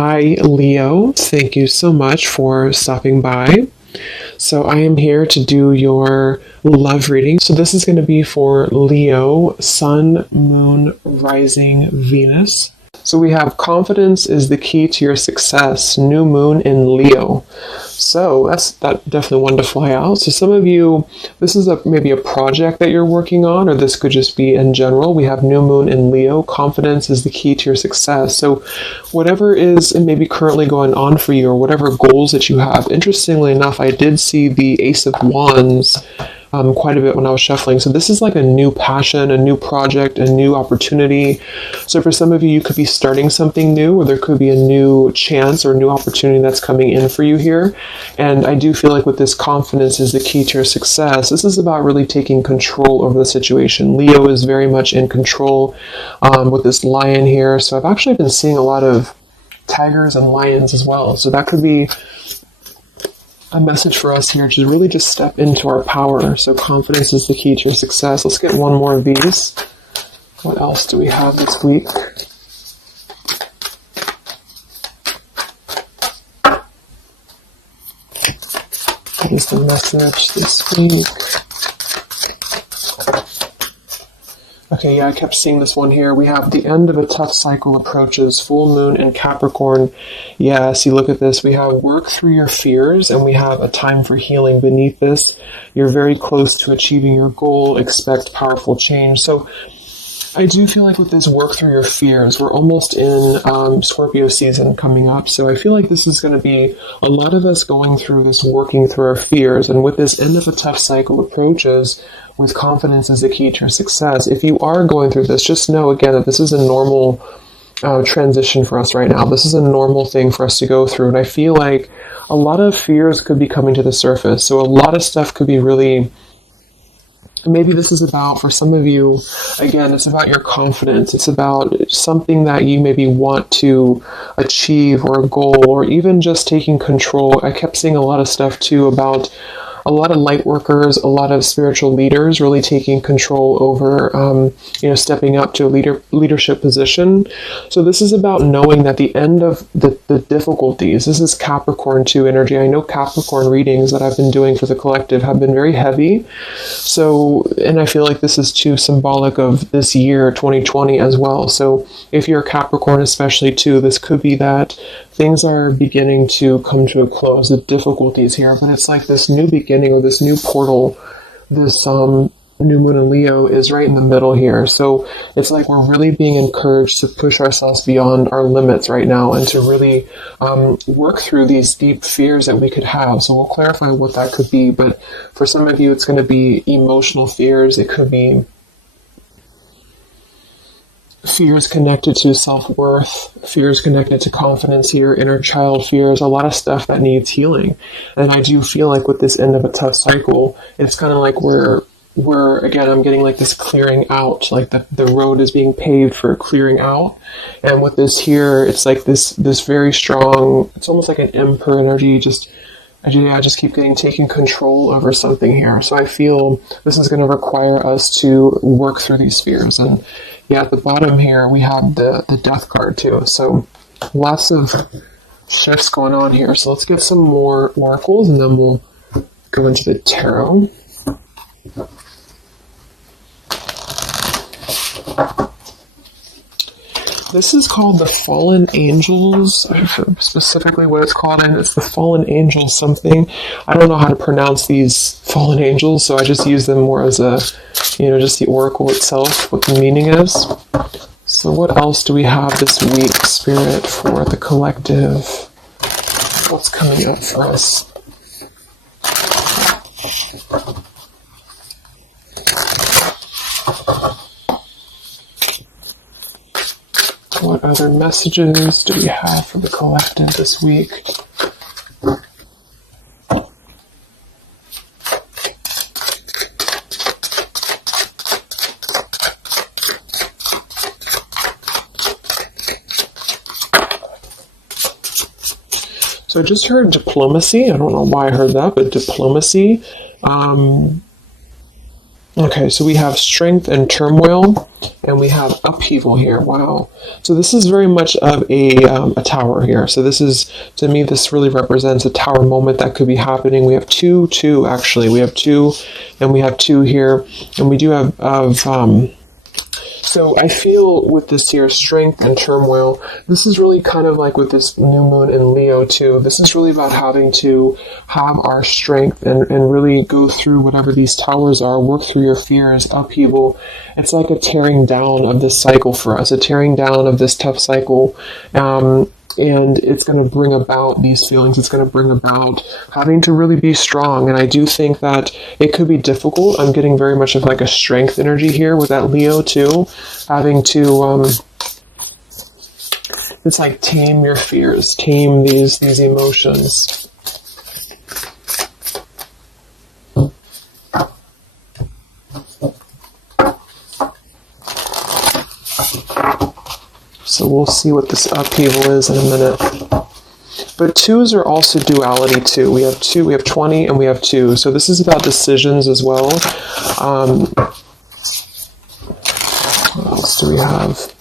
Hi, Leo. Thank you so much for stopping by. So, I am here to do your love reading. So, this is going to be for Leo, Sun, Moon, Rising, Venus. So, we have confidence is the key to your success, new moon in Leo. So, that definitely one to fly out. So, some of you, this is maybe a project that you're working on, or this could just be in general. We have new moon in Leo. Confidence is the key to your success. So, whatever is maybe currently going on for you, or whatever goals that you have. Interestingly enough, I did see the Ace of Wands quite a bit when I was shuffling. So this is like a new passion, a new project, a new opportunity. So for some of you, you could be starting something new, or there could be a new chance or new opportunity that's coming in for you here. And I do feel like with this confidence is the key to your success. This is about really taking control over the situation. Leo is very much in control with this lion here. So I've actually been seeing a lot of tigers and lions as well. So that could be a message for us here to really just step into our power. So confidence is the key to your success. Let's get one more of these. What else do we have this week? What is the message this week? Okay, yeah, I kept seeing this one here. We have the end of a tough cycle approaches, full moon and Capricorn. Yeah, see, look at this. We have work through your fears, and we have a time for healing beneath this. You're very close to achieving your goal. Expect powerful change. So I do feel like with this work through your fears, we're almost in Scorpio season coming up. So I feel like this is going to be a lot of us going through this working through our fears. And with this end of a tough cycle approaches, with confidence is the key to your success. If you are going through this, just know again that this is a normal transition for us right now. This is a normal thing for us to go through. And I feel like a lot of fears could be coming to the surface. So a lot of stuff could be really... Maybe this is about, for some of you, again, it's about your confidence. It's about something that you maybe want to achieve, or a goal, or even just taking control. I kept seeing a lot of stuff too about a lot of light workers, a lot of spiritual leaders really taking control over, stepping up to a leadership position. So this is about knowing that the end of the difficulties, this is Capricorn 2 energy. I know Capricorn readings that I've been doing for the collective have been very heavy. So, and I feel like this is too symbolic of this year, 2020 as well. So if you're a Capricorn especially too, this could be that things are beginning to come to a close, the difficulties here, but it's like this new beginning or this new portal, this new moon in Leo is right in the middle here. So it's like we're really being encouraged to push ourselves beyond our limits right now and to really work through these deep fears that we could have. So we'll clarify what that could be, but for some of you, it's going to be emotional fears. It could be fears connected to self-worth, fears connected to confidence here, inner child fears, a lot of stuff that needs healing. And I do feel like with this end of a tough cycle, it's kind of like we're again, I'm getting like this clearing out, like the road is being paved for clearing out. And with this here, it's like this very strong, it's almost like an emperor energy, I just keep taking control over something here. So I feel this is going to require us to work through these fears. And yeah, at the bottom here, we have the death card too. So lots of shifts going on here. So let's get some more oracles and then we'll go into the tarot. This is called the Fallen Angels, specifically what it's called, and it's the Fallen Angel something. I don't know how to pronounce these Fallen Angels, so I just use them more as a, just the oracle itself, what the meaning is. So what else do we have this week, Spirit, for the collective? What's coming up for us? What other messages do we have for the collective this week? So I just heard diplomacy. I don't know why I heard that, but diplomacy. Okay, so we have strength and turmoil, and we have upheaval here. Wow. So this is very much of a tower here. So this is, to me, this really represents a tower moment that could be happening. We have two, actually. We have two, and we have two here. And we do have, so I feel with this here, strength and turmoil, this is really kind of like with this new moon in Leo too. This is really about having to have our strength and really go through whatever these towers are, work through your fears, upheaval. It's like a tearing down of this cycle for us, a tearing down of this tough cycle. And it's going to bring about these feelings. It's going to bring about having to really be strong. And I do think that it could be difficult. I'm getting very much of like a strength energy here with that Leo too. Having to, it's like tame your fears, tame these emotions. So we'll see what this upheaval is in a minute. But twos are also duality too. We have 2, we have 20, and we have 2. So this is about decisions as well. What else do we have?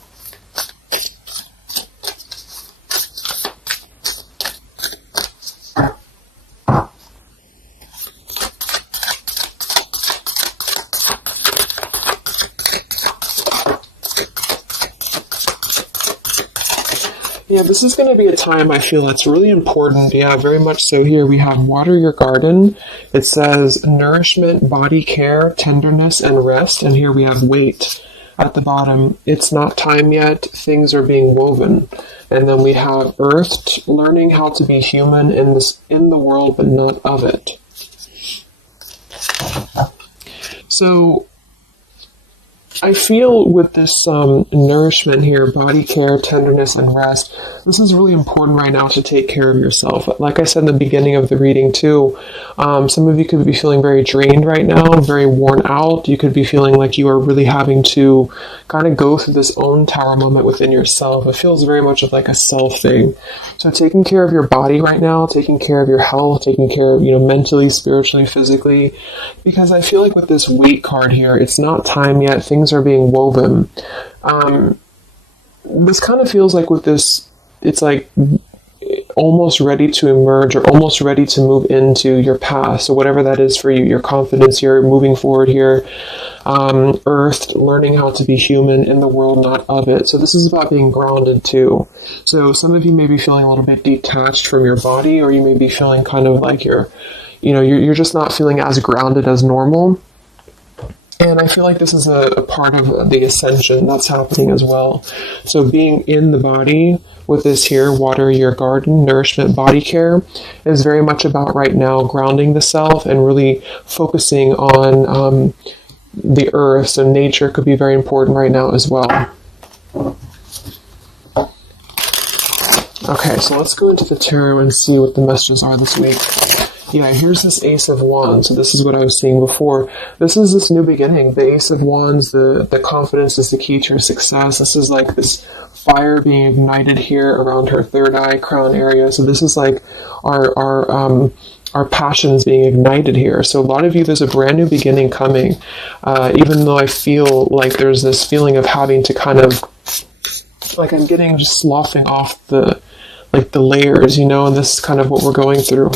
Yeah, this is going to be a time I feel that's really important. Yeah, very much so. Here we have water your garden. It says nourishment, body care, tenderness, and rest. And here we have wait at the bottom. It's not time yet. Things are being woven. And then we have earth, learning how to be human in the world, but not of it. So I feel with this nourishment here, body care, tenderness, and rest, this is really important right now to take care of yourself. Like I said in the beginning of the reading too, some of you could be feeling very drained right now, very worn out. You could be feeling like you are really having to kind of go through this own tower moment within yourself. It feels very much of like a self thing. So taking care of your body right now, taking care of your health, taking care of, mentally, spiritually, physically, because I feel like with this weight card here, it's not time yet. Things are being woven. This kind of feels like with this, it's like almost ready to emerge or almost ready to move into your past. So whatever that is for you, your confidence, you're moving forward here. Earth, learning how to be human in the world, not of it. So this is about being grounded too. So some of you may be feeling a little bit detached from your body, or you may be feeling kind of like you're just not feeling as grounded as normal. And I feel like this is a part of the ascension that's happening as well. So being in the body with this here, water your garden, nourishment, body care, is very much about right now grounding the self and really focusing on the earth. So nature could be very important right now as well. Okay, so let's go into the tarot and see what the messages are this week. Yeah, here's this Ace of Wands. So this is what I was seeing before. This is this new beginning. The Ace of Wands, the confidence is the key to your success. This is like this fire being ignited here around her third eye crown area. So this is like our passions being ignited here. So a lot of you, there's a brand new beginning coming. Even though I feel like there's this feeling of having to kind of, like I'm getting just sloughing off the layers, and this is kind of what we're going through.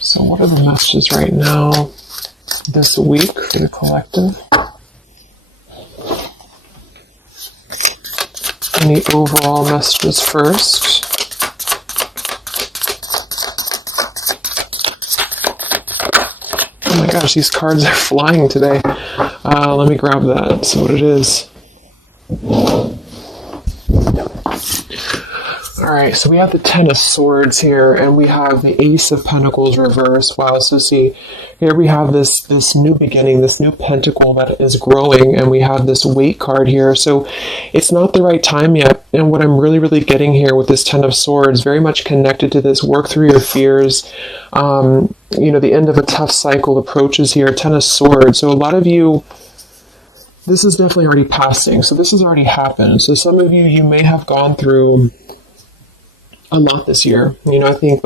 So what are the messages right now this week for the collective? Any overall messages first? Oh my gosh, these cards are flying today. Let me grab that, see what it is. Alright, so we have the Ten of Swords here, and we have the Ace of Pentacles reversed. Wow, so see, here we have this new beginning, this new pentacle that is growing, and we have this weight card here. So it's not the right time yet, and what I'm really, really getting here with this Ten of Swords, very much connected to this, work through your fears. The end of a tough cycle approaches here, Ten of Swords. So a lot of you, this is definitely already passing. So this has already happened. So some of you, you may have gone through a lot this year. I think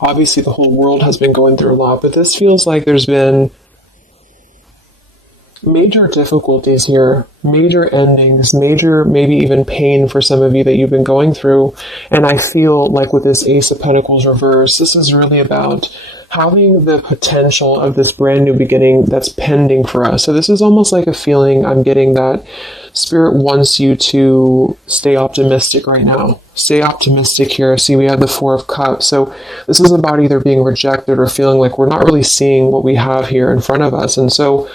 obviously the whole world has been going through a lot, but this feels like there's been major difficulties here, major endings, major maybe even pain for some of you that you've been going through. And I feel like with this Ace of Pentacles reverse, this is really about having the potential of this brand new beginning that's pending for us. So this is almost like a feeling I'm getting that Spirit wants you to stay optimistic right now. Stay optimistic here. See, we have the Four of Cups. So this is about either being rejected or feeling like we're not really seeing what we have here in front of us. And so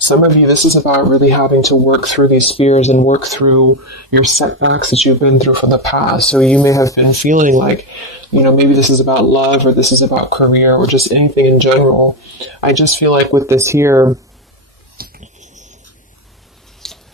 some of you, this is about really having to work through these fears and work through your setbacks that you've been through from the past. So you may have been feeling like, maybe this is about love, or this is about career, or just anything in general. I just feel like with this here,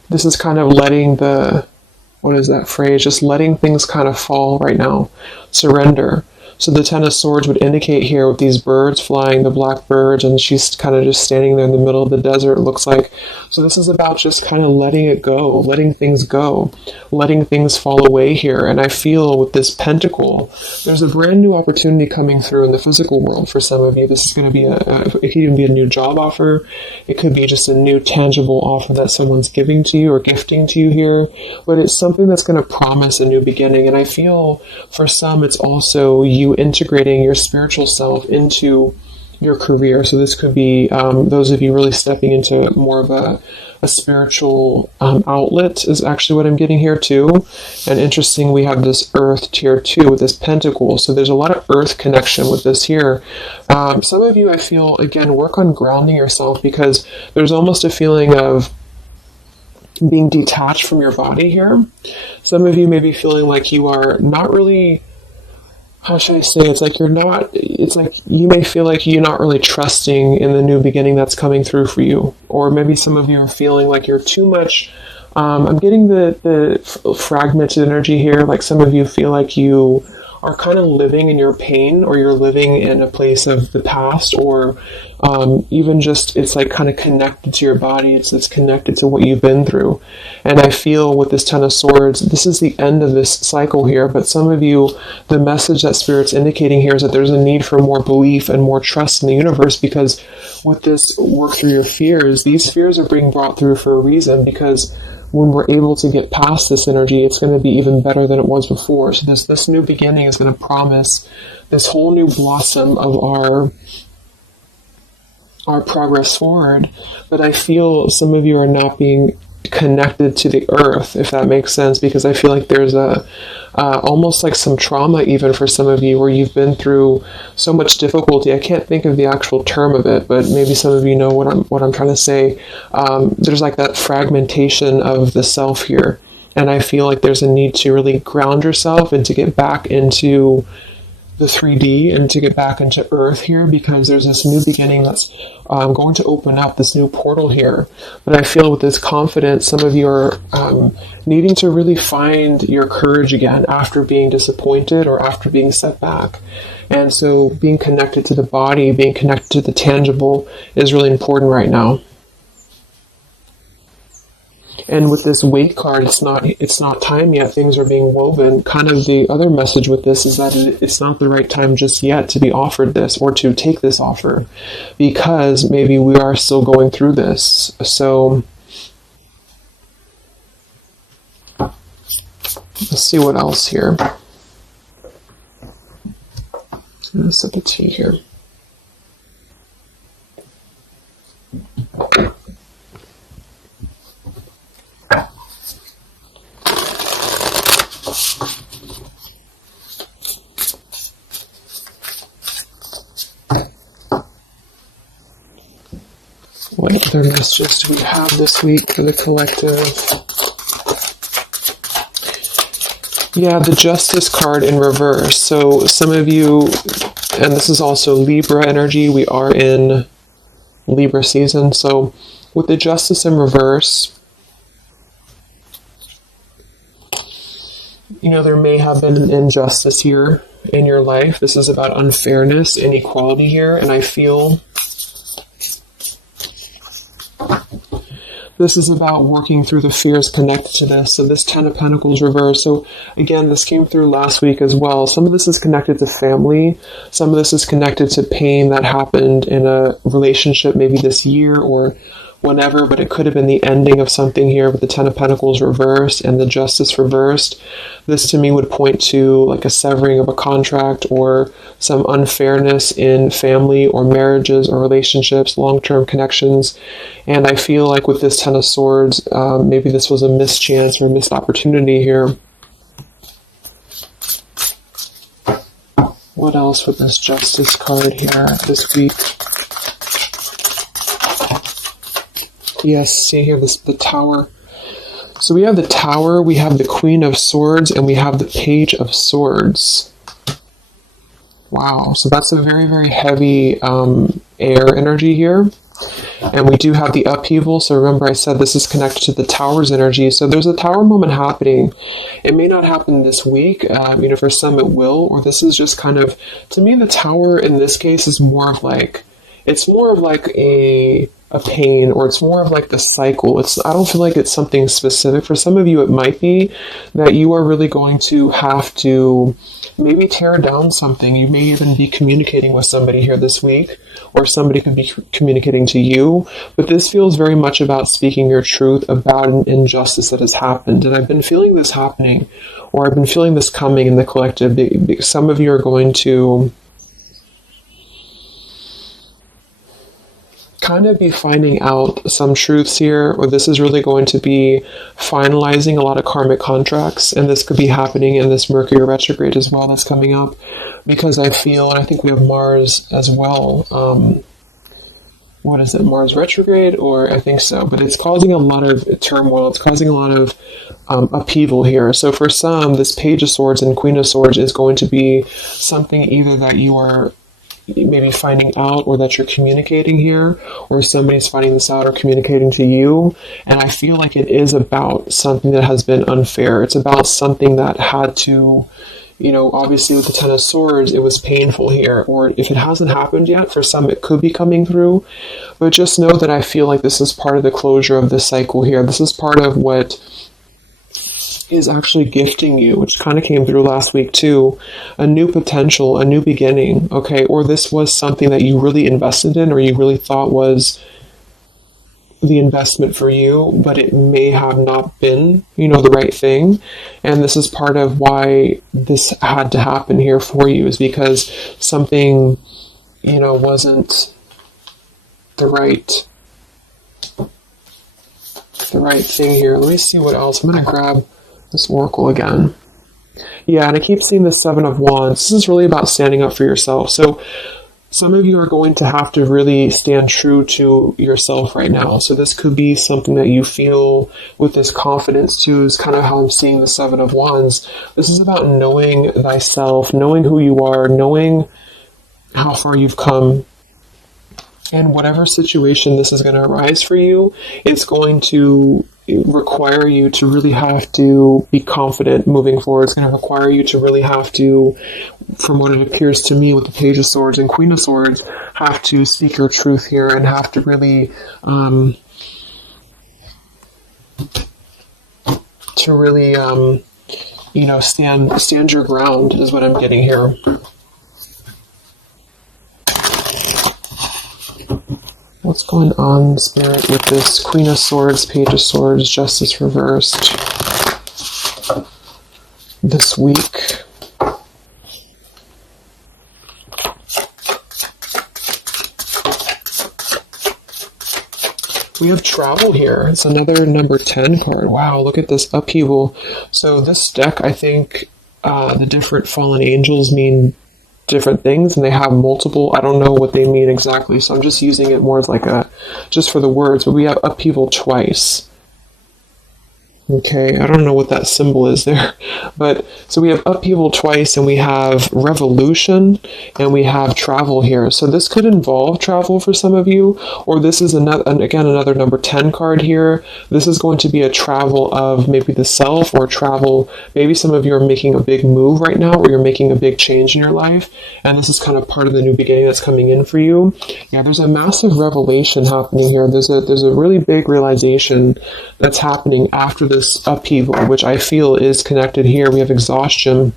this is kind of letting what is that phrase? Just letting things kind of fall right now. Surrender. So the Ten of Swords would indicate here with these birds flying, the black birds, and she's kind of just standing there in the middle of the desert, it looks like. So this is about just kind of letting it go, letting things go, letting things fall away here. And I feel with this pentacle, there's a brand new opportunity coming through in the physical world for some of you. This is going to be it could even be a new job offer. It could be just a new tangible offer that someone's giving to you or gifting to you here. But it's something that's going to promise a new beginning. And I feel for some, it's also you integrating your spiritual self into your career. So this could be those of you really stepping into more of a spiritual outlet is actually what I'm getting here too. And interesting, we have this Earth tier 2 with this pentacle. So there's a lot of Earth connection with this here. Some of you, I feel, again, work on grounding yourself, because there's almost a feeling of being detached from your body here. Some of you may be feeling like you are not really, how should I say, it's like you may feel like you're not really trusting in the new beginning that's coming through for you. Or maybe some of you are feeling like you're too much, I'm getting the fragmented energy here, like some of you feel like you are kind of living in your pain, or you're living in a place of the past, or even just it's like kind of connected to your body. It's connected to what you've been through. And I feel with this Ten of Swords, this is the end of this cycle here. But some of you, the message that Spirit's indicating here is that there's a need for more belief and more trust in the universe, because with this work through your fears, these fears are being brought through for a reason, because when we're able to get past this energy, it's going to be even better than it was before. So this new beginning is going to promise this whole new blossom of our progress forward. But I feel some of you are not being connected to the earth, if that makes sense, because I feel like there's almost like some trauma even for some of you, where you've been through so much difficulty. I can't think of the actual term of it, but maybe some of you know what I'm trying to say. There's like that fragmentation of the self here, and I feel like there's a need to really ground yourself and to get back into the 3D and to get back into Earth here, because there's this new beginning that's going to open up, this new portal here. But I feel with this confidence, some of you are needing to really find your courage again after being disappointed or after being set back. And so being connected to the body, being connected to the tangible is really important right now. And with this Weight card, it's not time yet. Things are being woven. Kind of the other message with this is that it's not the right time just yet to be offered this or to take this offer, because maybe we are still going through this. So let's see what else here. Let's sip the tea here. What other messages do we have this week for the collective? Yeah, the Justice card in reverse. So some of you, and this is also Libra energy, we are in Libra season. So with the Justice in reverse, you know, there may have been an injustice here in your life. This is about unfairness, inequality here, and I feel This is about working through the fears connected to this. So this 10 of Pentacles reversed. So again, this came through last week as well. Some of this is connected to family. Some of this is connected to pain that happened in a relationship maybe this year or whenever, but it could have been the ending of something here with the 10 of Pentacles reversed and the Justice reversed. This to me would point to like a severing of a contract or some unfairness in family or marriages or relationships, long-term connections. And I feel like with this 10 of Swords, maybe this was a mischance or a missed opportunity here. What else with this Justice card here this week? Yes, see here, the Tower. So we have the Tower, we have the Queen of Swords, and we have the Page of Swords. Wow, so that's a very, very heavy air energy here. And we do have the upheaval, so remember I said this is connected to the Tower's energy. So there's a Tower moment happening. It may not happen this week, for some it will, or this is just kind of, to me the Tower in this case is more of like, it's more of like a pain, or it's more of like the cycle. I don't feel like it's something specific. For some of you, it might be that you are really going to have to maybe tear down something. You may even be communicating with somebody here this week, or somebody could be communicating to you. But this feels very much about speaking your truth about an injustice that has happened. And I've been feeling this happening, or I've been feeling this coming in the collective. Some of you are going to kind of be finding out some truths here, or this is really going to be finalizing a lot of karmic contracts, and this could be happening in this Mercury retrograde as well that's coming up, because I feel, and I think we have Mars as well, what is it, Mars retrograde, or I think so, but it's causing a lot of turmoil, it's causing a lot of upheaval here. So for some, this Page of Swords and Queen of Swords is going to be something either that you are maybe finding out, or that you're communicating here, or somebody's finding this out or communicating to you. And I feel like it is about something that has been unfair. It's about something that had to, obviously with the 10 of Swords, it was painful here, or if it hasn't happened yet, for some it could be coming through. But just know that I feel like this is part of the closure of this cycle here. This is part of what is actually gifting you, which kind of came through last week too, a new potential, a new beginning, okay? Or this was something that you really invested in, or you really thought was the investment for you, but it may have not been, the right thing. And this is part of why this had to happen here for you, is because something, wasn't the right thing here. Let me see what else. I'm going to grab this oracle again. Yeah, and I keep seeing the 7 of Wands. This is really about standing up for yourself. So some of you are going to have to really stand true to yourself right now. So this could be something that you feel with this confidence too, is kind of how I'm seeing the 7 of Wands. This is about knowing thyself, knowing who you are, knowing how far you've come. And whatever situation this is going to arise for you, it's going to require you to really have to be confident moving forward. It's going to require you to really have to, from what it appears to me with the Page of Swords and Queen of Swords, have to speak your truth here and have to really, stand your ground is what I'm getting here. What's going on, Spirit, with this Queen of Swords, Page of Swords, Justice reversed this week? We have travel here. It's another number 10 card. Wow, look at this upheaval. So this deck, I think the different fallen angels mean different things, and they have multiple, I don't know what they mean exactly, so I'm just using it more as like just for the words, but we have upheaval twice. Okay, I don't know what that symbol is there, but so we have upheaval twice, and we have revolution, and we have travel here. So this could involve travel for some of you, or this is another number 10 card here. This is going to be a travel of maybe the self, or travel. Maybe some of you are making a big move right now, or you're making a big change in your life, and this is kind of part of the new beginning that's coming in for you. Yeah, there's a massive revelation happening here. There's a really big realization that's happening after this upheaval, which I feel is connected here. We have exhaustion.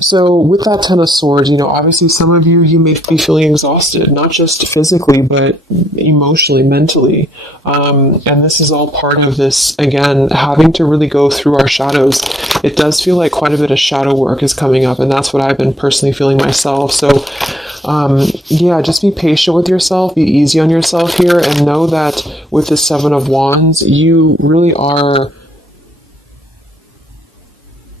So with that Ten of Swords, obviously some of you may be feeling exhausted, not just physically, but emotionally, mentally. And this is all part of this, again, having to really go through our shadows. It does feel like quite a bit of shadow work is coming up, and that's what I've been personally feeling myself. So just be patient with yourself, be easy on yourself here, and know that with the Seven of Wands, you really are...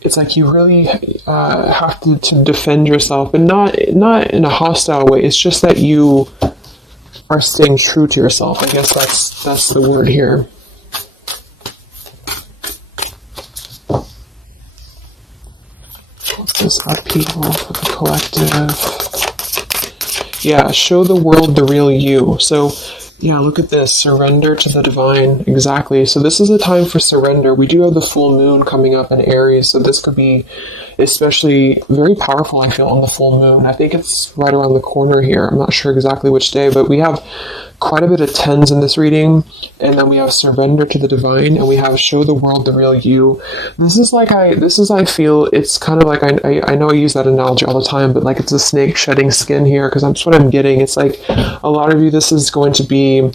It's like you really have to defend yourself, and not in a hostile way. It's just that you are staying true to yourself. I guess that's the word here. What's this upheaval for the collective? Yeah, show the world the real you. So, yeah, look at this. Surrender to the divine. Exactly. So this is a time for surrender. We do have the full moon coming up in Aries, so this could be especially very powerful, I feel, on the full moon. I think it's right around the corner here. I'm not sure exactly which day, but we have quite a bit of tens in this reading, and then we have surrender to the divine, and we have show the world the real you. I feel it's kind of like, I know I use that analogy all the time, but like it's a snake shedding skin here, because that's what I'm getting. It's like a lot of you, this is going to be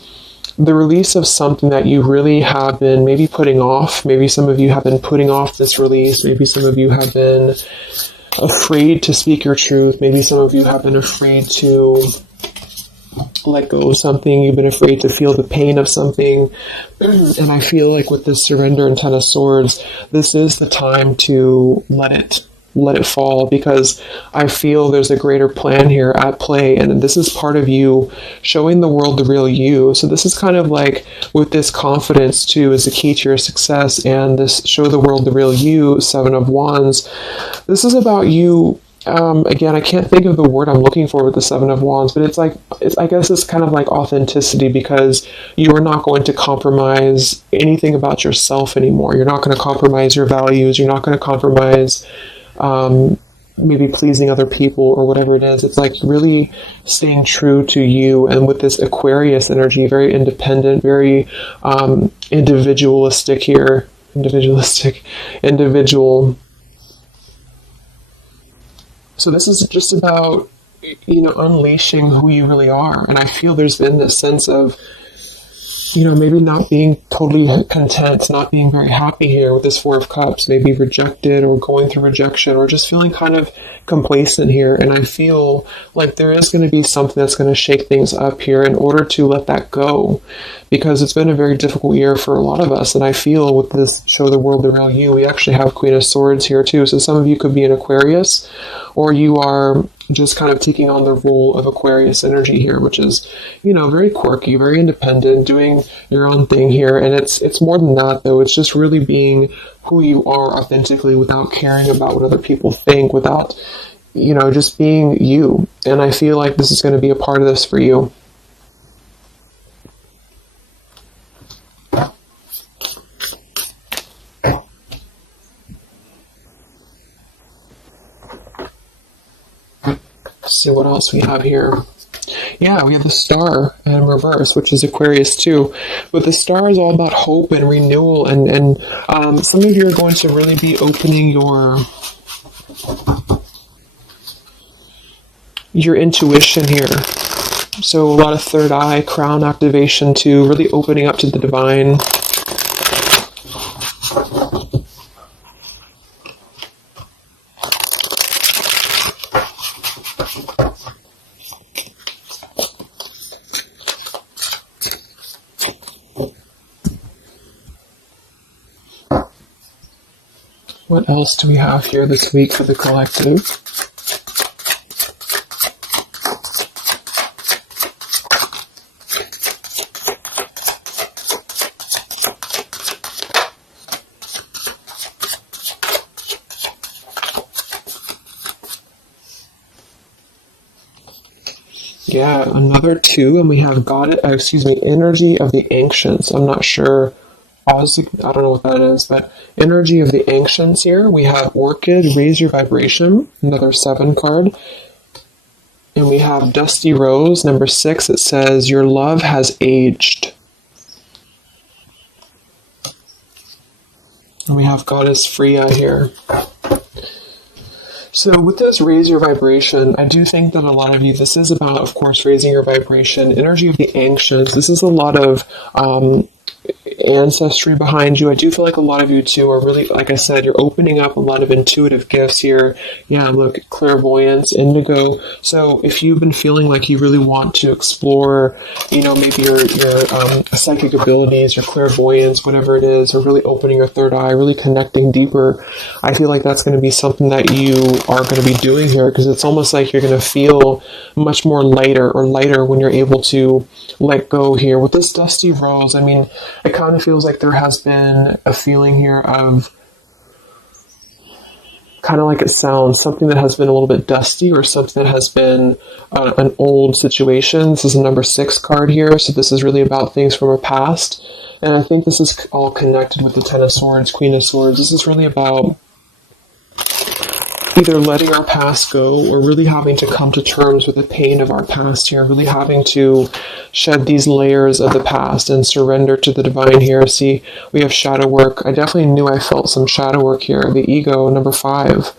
the release of something that you really have been maybe putting off. Maybe some of you have been putting off this release. Maybe some of you have been afraid to speak your truth. Maybe some of you have been afraid to let go of something. You've been afraid to feel the pain of something. And I feel like with this surrender and Ten of Swords, this is the time to let it fall, because I feel there's a greater plan here at play, and this is part of you showing the world the real you. So this is kind of like, with this confidence too is the key to your success, and this show the world the real you, Seven of Wands. This is about you. Again, I can't think of the word I'm looking for with the Seven of Wands, but I guess it's kind of like authenticity, because you are not going to compromise anything about yourself anymore. You're not going to compromise your values. You're not going to compromise maybe pleasing other people or whatever it is. It's like really staying true to you, and with this Aquarius energy, very independent, very individualistic here. Individual. So this is just about, unleashing who you really are. And I feel there's been this sense of, maybe not being totally content, not being very happy here with this Four of Cups, maybe rejected or going through rejection, or just feeling kind of complacent here. And I feel like there is going to be something that's going to shake things up here in order to let that go, because it's been a very difficult year for a lot of us. And I feel with this show the world the real you, we actually have Queen of Swords here too. So some of you could be an Aquarius, or you are just kind of taking on the role of Aquarius energy here, which is, very quirky, very independent, doing your own thing here. And it's more than that, though. It's just really being who you are authentically, without caring about what other people think, without, just being you. And I feel like this is going to be a part of this for you. Let's see what else we have here. Yeah, we have the Star in reverse, which is Aquarius too. But the Star is all about hope and renewal, and some of you are going to really be opening your intuition here. So a lot of third eye, crown activation too, really opening up to the divine. What else do we have here this week for the collective? Yeah, another 2, and we have energy of the ancients. I'm not sure. I don't know what that is, but energy of the ancients here. We have orchid, raise your vibration, another 7 card. And we have dusty rose, number 6. It says, your love has aged. And we have goddess Freya here. So with this raise your vibration, I do think that a lot of you, this is about, of course, raising your vibration, energy of the ancients. This is a lot of ancestry behind you. I do feel like a lot of you too are really, like I said, you're opening up a lot of intuitive gifts here. Yeah, look, clairvoyance, indigo. So if you've been feeling like you really want to explore, maybe your psychic abilities, your clairvoyance, whatever it is, or really opening your third eye, really connecting deeper, I feel like that's going to be something that you are going to be doing here, because it's almost like you're going to feel much more lighter when you're able to let go here. With this dusty rose, I mean, it kind of feels like there has been a feeling here of, kind of like it sounds, something that has been a little bit dusty, or something that has been an old situation. This is a number 6 card here, so this is really about things from our past. And I think this is all connected with the 10 of Swords, Queen of Swords. This is really about either letting our past go, or really having to come to terms with the pain of our past here, really having to shed these layers of the past and surrender to the divine here. See, we have shadow work. I definitely knew I felt some shadow work here. The ego, number 5.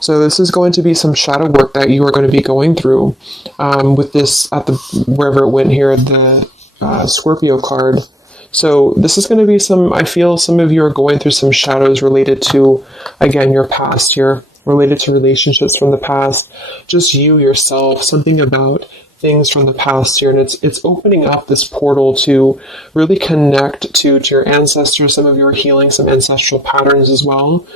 So this is going to be some shadow work that you are going to be going through with this, wherever it went here, the Scorpio card. So this is going to be I feel some of you are going through some shadows related to, again, your past here, related to relationships from the past, just you, yourself, something about things from the past here. And it's opening up this portal to really connect to your ancestors. Some of you are healing some ancestral patterns as well.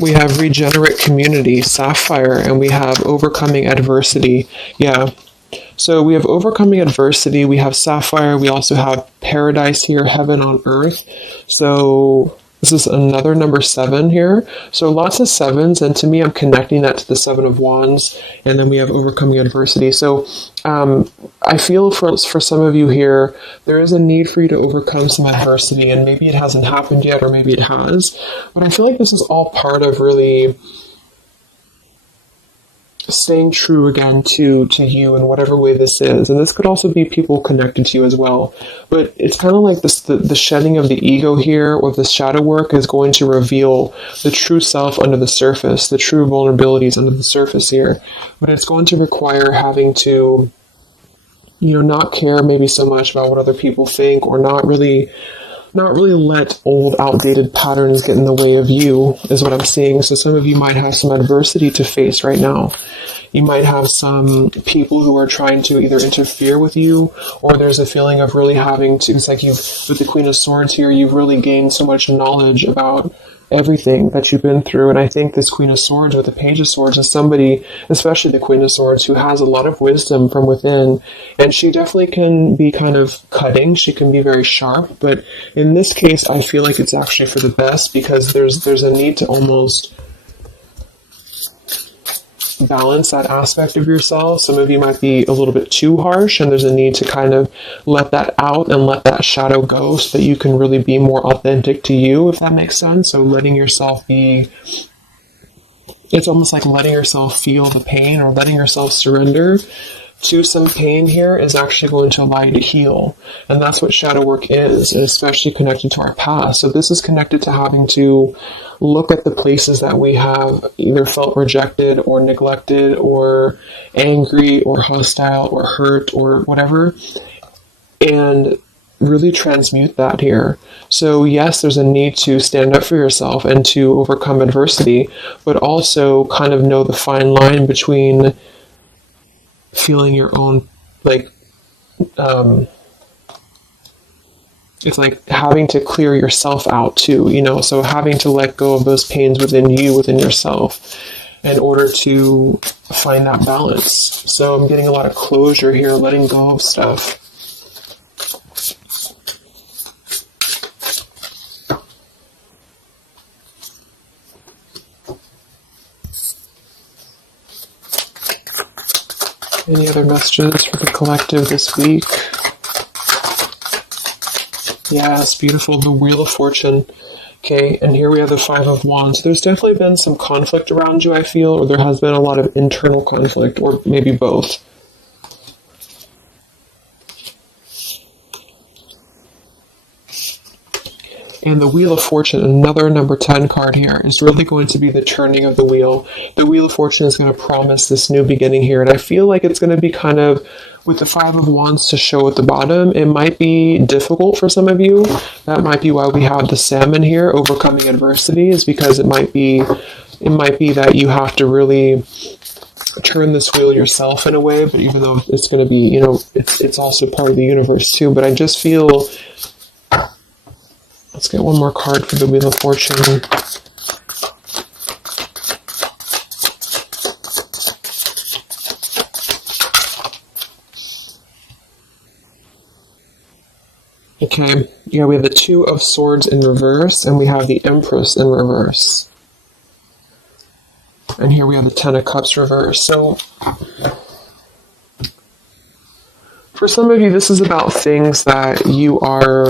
We have regenerate community, sapphire, and we have overcoming adversity. Yeah. So we have overcoming adversity, we have sapphire, we also have paradise here, heaven on earth. So this is another number 7 here. So lots of 7s, and to me, I'm connecting that to the 7 of Wands, and then we have overcoming adversity. So I feel for some of you here, there is a need for you to overcome some adversity, and maybe it hasn't happened yet, or maybe it has. But I feel like this is all part of really staying true again to you in whatever way this is. And this could also be people connected to you as well. But it's kind of like this, the shedding of the ego here, or the shadow work, is going to reveal the true self under the surface, the true vulnerabilities under the surface here. But it's going to require having to, not care maybe so much about what other people think, or not really let old, outdated patterns get in the way of you, is what I'm seeing. So some of you might have some adversity to face right now. You might have some people who are trying to either interfere with you, or there's a feeling of really having to, it's like with the Queen of Swords here, you've really gained so much knowledge about everything that you've been through. And I think this Queen of Swords with the Page of Swords is somebody, especially the Queen of Swords, who has a lot of wisdom from within. And she definitely can be kind of cutting. She can be very sharp. But in this case, I feel like it's actually for the best, because there's a need to almost balance that aspect of yourself. Some of you might be a little bit too harsh, and there's a need to kind of let that out and let that shadow go, so that you can really be more authentic to you, if that makes sense. So letting yourself be, it's almost like letting yourself feel the pain, or letting yourself surrender to some pain here is actually going to allow you to heal. And that's what shadow work is, and especially connected to our past. So this is connected to having to look at the places that we have either felt rejected or neglected or angry or hostile or hurt or whatever, and really transmute that here. So yes, there's a need to stand up for yourself and to overcome adversity, but also kind of know the fine line between feeling your own, like, it's like having to clear yourself out too, so having to let go of those pains within you, within yourself, in order to find that balance. So I'm getting a lot of closure here, letting go of stuff. Any other messages for the collective this week? Yes, beautiful. The Wheel of Fortune. Okay, and here we have the Five of Wands. There's definitely been some conflict around you, I feel, or there has been a lot of internal conflict, or maybe both. And the Wheel of Fortune, another number 10 card here, is really going to be the turning of the wheel. The Wheel of Fortune is going to promise this new beginning here, and I feel like it's going to be kind of, with the Five of Wands to show at the bottom, it might be difficult for some of you. That might be why we have the Salmon here, overcoming adversity, is because it might be that you have to really turn this wheel yourself in a way, but even though it's going to be, it's also part of the universe too, but I just feel... Let's get one more card for the Wheel of Fortune. Okay, yeah, we have the Two of Swords in reverse, and we have the Empress in reverse. And here we have the Ten of Cups reverse. So, for some of you, this is about things that you are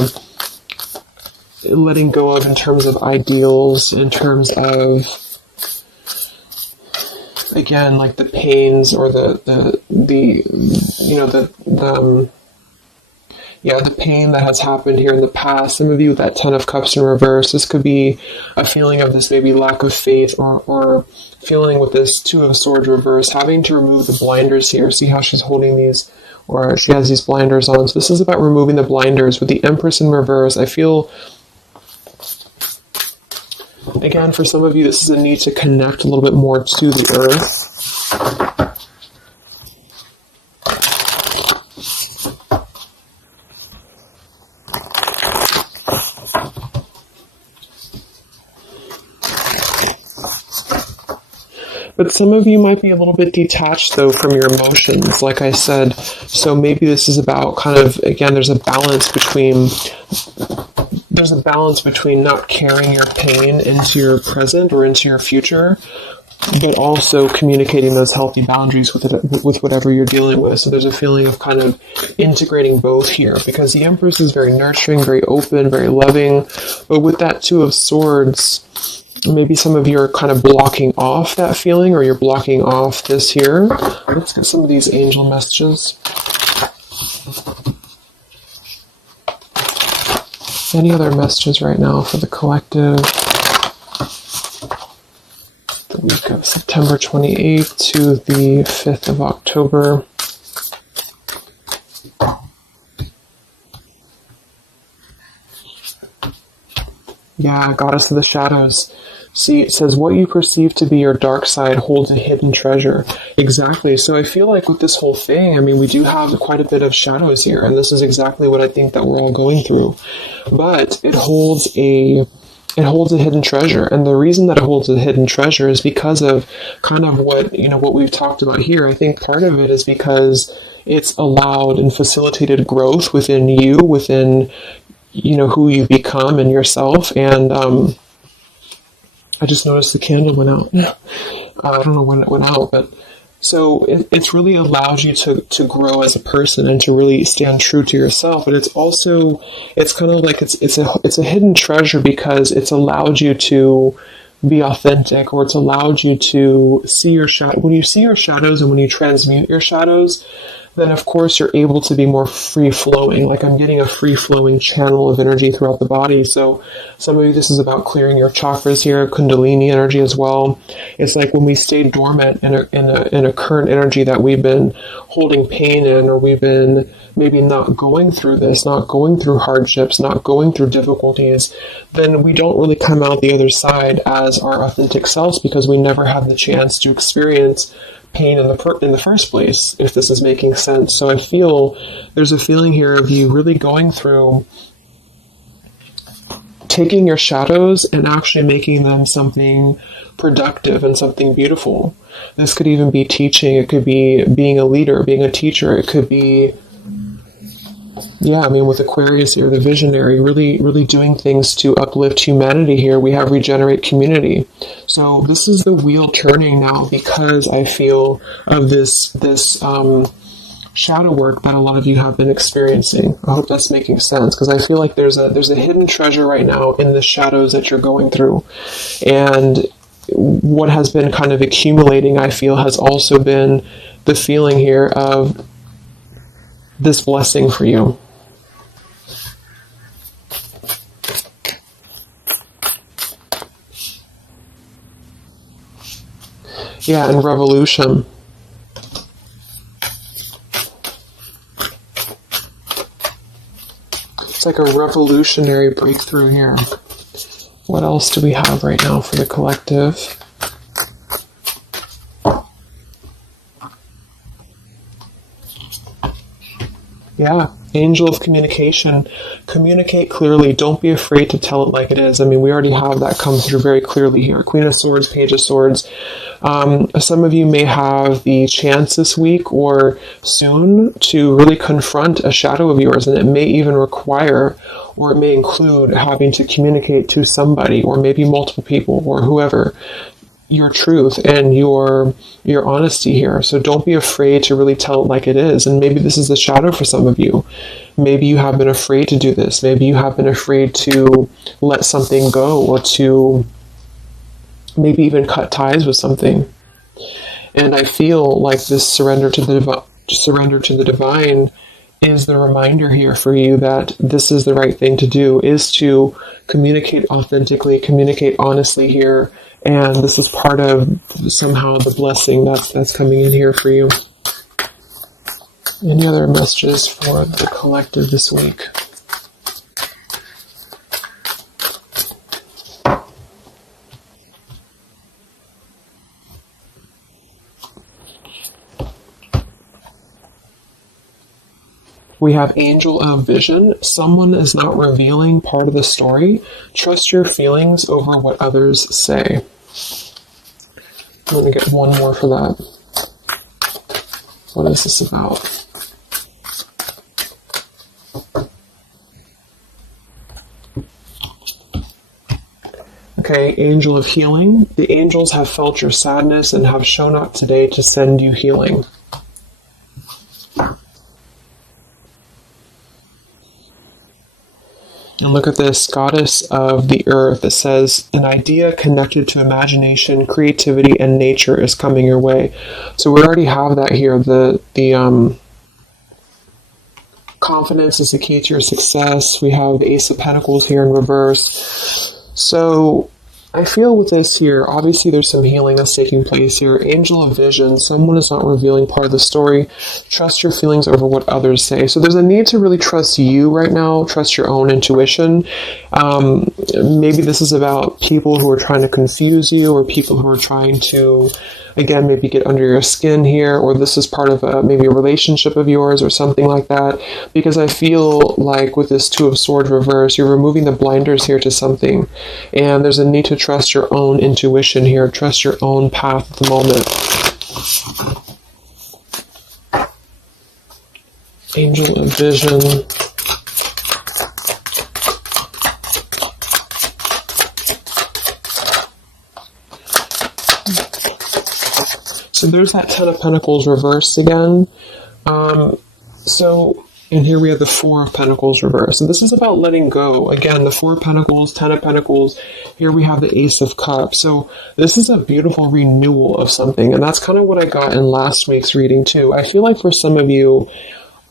letting go of in terms of ideals, in terms of, again, like the pains or the pain that has happened here in the past. Some of you with that Ten of Cups in reverse, this could be a feeling of this maybe lack of faith, or feeling with this Two of Swords reverse, having to remove the blinders here. See how she's holding these, or she has these blinders on. So this is about removing the blinders. With the Empress in reverse, I feel, again, for some of you, this is a need to connect a little bit more to the earth. But some of you might be a little bit detached, though, from your emotions, like I said. So maybe this is about kind of, again, there's a balance between not carrying your pain into your present or into your future, but also communicating those healthy boundaries with whatever you're dealing with. So there's a feeling of kind of integrating both here, because the Empress is very nurturing, very open, very loving. But with that Two of Swords, maybe some of you are kind of blocking off that feeling, or you're blocking off this here. Let's get some of these angel messages. Any other messages right now for the collective? The week of September 28th to the 5th of October. Yeah, Goddess of the Shadows. See, it says, what you perceive to be your dark side holds a hidden treasure. Exactly. So I feel like with this whole thing, I mean, we do have quite a bit of shadows here, and this is exactly what I think that we're all going through. But it holds a hidden treasure, and the reason that it holds a hidden treasure is because of kind of what we've talked about here. I think part of it is because it's allowed and facilitated growth within you, within who you become and yourself. And I just noticed the candle went out. I don't know when it went out, but so it's really allowed you to grow as a person and to really stand true to yourself. But it's kind of like it's a hidden treasure because it's allowed you to be authentic, or it's allowed you to see your shadow. When you see your shadows and when you transmute your shadows, then of course you're able to be more free-flowing. Like I'm getting a free-flowing channel of energy throughout the body. So some of you, this is about clearing your chakras here, Kundalini energy as well. It's like when we stay dormant in a current energy that we've been holding pain in, or we've been maybe not going through this, not going through hardships, not going through difficulties, then we don't really come out the other side as our authentic selves, because we never had the chance to experience pain in the first place, if this is making sense. So I feel there's a feeling here of you really going through taking your shadows and actually making them something productive and something beautiful. This could even be teaching, it could be being a leader, being a teacher, it could be Yeah, I mean, with Aquarius here, the visionary, really, really doing things to uplift humanity here. We have regenerate community. So this is the wheel turning now because I feel of this shadow work that a lot of you have been experiencing. I hope that's making sense because I feel like there's a hidden treasure right now in the shadows that you're going through. And what has been kind of accumulating, I feel, has also been the feeling here of this blessing for you. Yeah, and revolution. It's like a revolutionary breakthrough here. What else do we have right now for the collective? Yeah, angel of communication. Communicate clearly. Don't be afraid to tell it like it is. I mean, we already have that come through very clearly here. Queen of Swords, Page of Swords. Some of you may have the chance this week or soon to really confront a shadow of yours, and it may even require, or it may include having to communicate to somebody, or maybe multiple people, or whoever, your truth and your honesty here. So don't be afraid to really tell it like it is. And maybe this is the shadow for some of you. Maybe you have been afraid to do this. Maybe you have been afraid to let something go, or to maybe even cut ties with something. And I feel like this surrender to the divine is the reminder here for you that this is the right thing to do, is to communicate authentically, communicate honestly here. And this is part of somehow the blessing that's coming in here for you. Any other messages for the collective this week? We have Angel of Vision. Someone is not revealing part of the story. Trust your feelings over what others say. I'm going to get one more for that. What is this about? Okay, Angel of Healing. The angels have felt your sadness and have shown up today to send you healing. And look at this, Goddess of the Earth. It says, an idea connected to imagination, creativity, and nature is coming your way. So we already have that here. The confidence is the key to your success. We have the Ace of Pentacles here in reverse. So I feel with this here, obviously there's some healing that's taking place here. Angel of Vision, someone is not revealing part of the story. Trust your feelings over what others say. So there's a need to really trust you right now, trust your own intuition. Maybe this is about people who are trying to confuse you, or people who are trying to, again, maybe get under your skin here, or this is part of maybe a relationship of yours or something like that. Because I feel like with this Two of Swords reverse, you're removing the blinders here to something. And there's a need to trust your own intuition here, trust your own path at the moment. Angel of Vision. So there's that Ten of Pentacles reversed again. And here we have the Four of Pentacles reversed. So this is about letting go. Again, the Four of Pentacles, Ten of Pentacles. Here we have the Ace of Cups. So this is a beautiful renewal of something. And that's kind of what I got in last week's reading too. I feel like for some of you,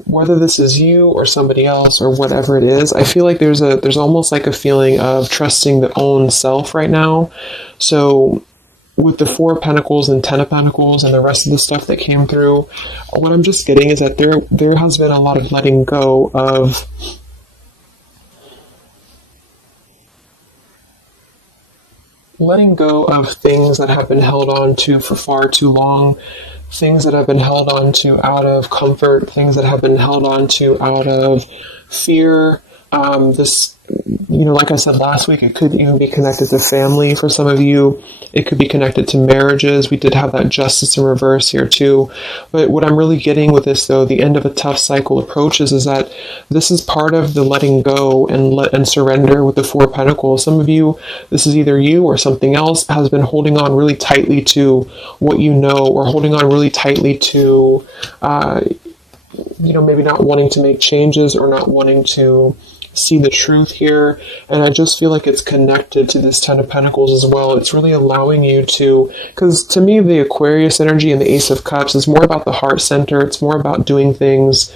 whether this is you or somebody else or whatever it is, I feel like there's almost like a feeling of trusting the own self right now. So with the Four of Pentacles and Ten of Pentacles and the rest of the stuff that came through, what I'm just getting is that there has been a lot of letting go of things that have been held on to for far too long, things that have been held on to out of comfort, things that have been held on to out of fear, This, like I said last week, it could even be connected to family for some of you. It could be connected to marriages. We did have that justice in reverse here too. But what I'm really getting with this, though, the end of a tough cycle approaches, is that this is part of the letting go and surrender with the Four of Pentacles. Some of you, this is either you or something else, has been holding on really tightly to what you know, or holding on really tightly to, maybe not wanting to make changes or not wanting to see the truth here. And I just feel like it's connected to this Ten of Pentacles as well. It's really allowing you to, because to me, the Aquarius energy and the Ace of Cups is more about the heart center. It's more about doing things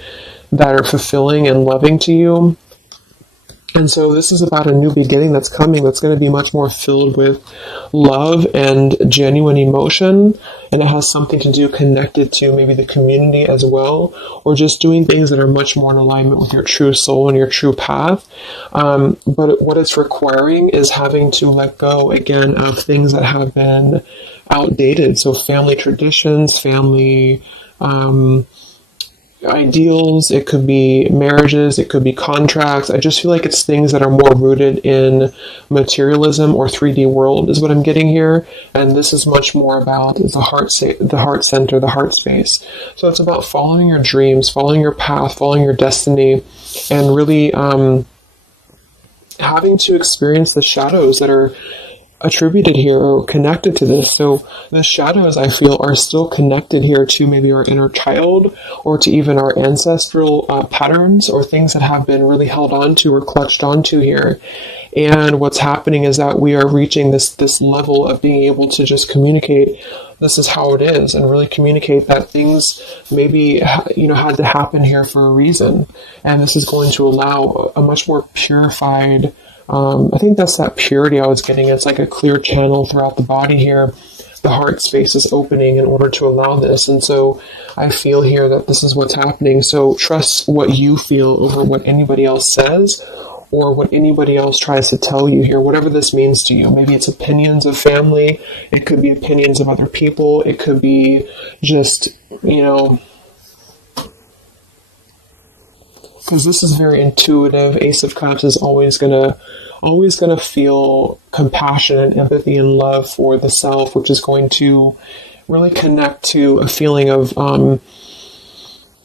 that are fulfilling and loving to you. And so this is about a new beginning that's coming, that's going to be much more filled with love and genuine emotion. And it has something to do connected to maybe the community as well, or just doing things that are much more in alignment with your true soul and your true path. But what it's requiring is having to let go, again, of things that have been outdated. So family traditions, family ideals, it could be marriages, it could be contracts. I just feel like it's things that are more rooted in materialism or 3D world is what I'm getting here. And this is much more about the heart center, the heart space. So it's about following your dreams, following your path, following your destiny, and really having to experience the shadows that are attributed here or connected to this. So the shadows, I feel, are still connected here to maybe our inner child, or to even our ancestral patterns, or things that have been really held onto or clutched onto here. And what's happening is that we are reaching this level of being able to just communicate, this is how it is, and really communicate that things maybe had to happen here for a reason. And this is going to allow a much more purified, I think that's that purity I was getting. It's like a clear channel throughout the body here. The heart space is opening in order to allow this. And so I feel here that this is what's happening. So trust what you feel over what anybody else says, or what anybody else tries to tell you here, whatever this means to you. Maybe it's opinions of family. It could be opinions of other people. It could be just, because this is very intuitive. Ace of Cups is always gonna feel compassion and empathy and love for the self, which is going to really connect to a feeling of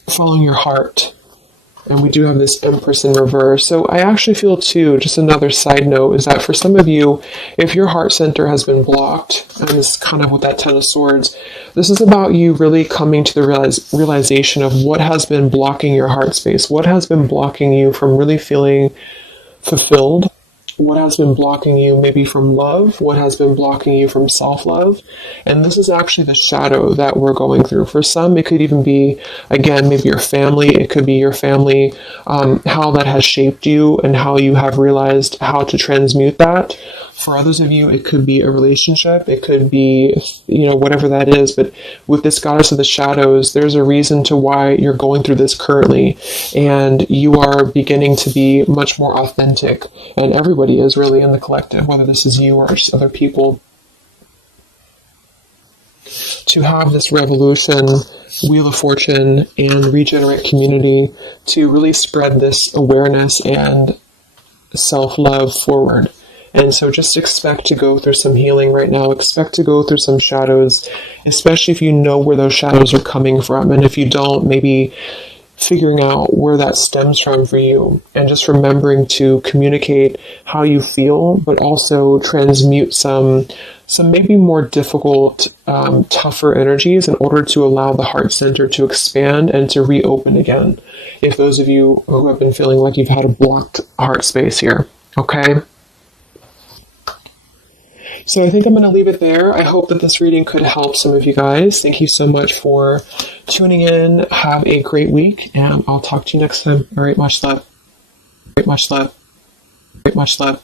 following your heart. And we do have this Empress in reverse. So I actually feel too, just another side note, is that for some of you, if your heart center has been blocked, and this is kind of with that Ten of Swords, this is about you really coming to the realization of what has been blocking your heart space, what has been blocking you from really feeling fulfilled, what has been blocking you maybe from love, what has been blocking you from self-love. And this is actually the shadow that we're going through. For some, it could even be, again, maybe your family. It could be your family, how that has shaped you and how you have realized how to transmute that. For others of you, it could be a relationship. It could be, whatever that is. But with this Goddess of the Shadows, there's a reason to why you're going through this currently. And you are beginning to be much more authentic. And everybody is really in the collective, whether this is you or other people. To have this revolution, Wheel of Fortune, and Regenerate Community to really spread this awareness and self-love forward. And so just expect to go through some healing right now. Expect to go through some shadows, especially if you know where those shadows are coming from. And if you don't, maybe figuring out where that stems from for you. And just remembering to communicate how you feel, but also transmute some maybe more difficult, tougher energies in order to allow the heart center to expand and to reopen again. If those of you who have been feeling like you've had a blocked heart space here, okay? So I think I'm going to leave it there. I hope that this reading could help some of you guys. Thank you so much for tuning in. Have a great week, and I'll talk to you next time. All right, much love. Much love. Much love.